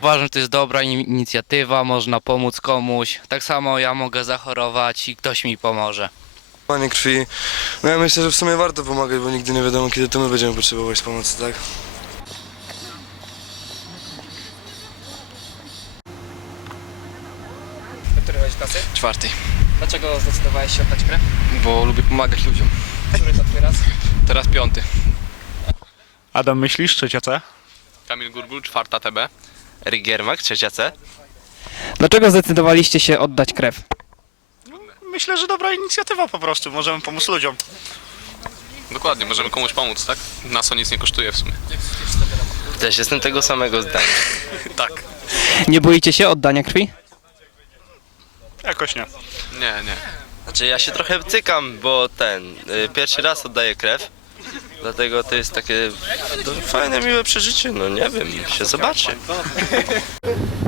Uważam, że to jest dobra inicjatywa, można pomóc komuś. Tak samo ja mogę zachorować i ktoś mi pomoże. Panie krwi. No ja myślę, że w sumie warto pomagać, bo nigdy nie wiadomo, kiedy to my będziemy potrzebować pomocy, tak? Który chodzi klasy? 4. Dlaczego zdecydowałeś się oddać krew? Bo lubię pomagać ludziom. Który to twój raz? Teraz 5. Adam Myślisz, trzecia C? Kamil Gurbul, 4 TB. Erik Giermak, 3 C. Dlaczego zdecydowaliście się oddać krew? Myślę, że dobra inicjatywa po prostu. Możemy pomóc ludziom. Dokładnie, możemy komuś pomóc, tak? Nas to nic nie kosztuje w sumie. Też jestem tego samego zdania. Tak. Nie boicie się oddania krwi? Jakoś nie. Nie, nie. Znaczy ja się trochę cykam, bo pierwszy raz oddaję krew. Dlatego to jest takie fajne, miłe przeżycie, no nie wiem, się zobaczy.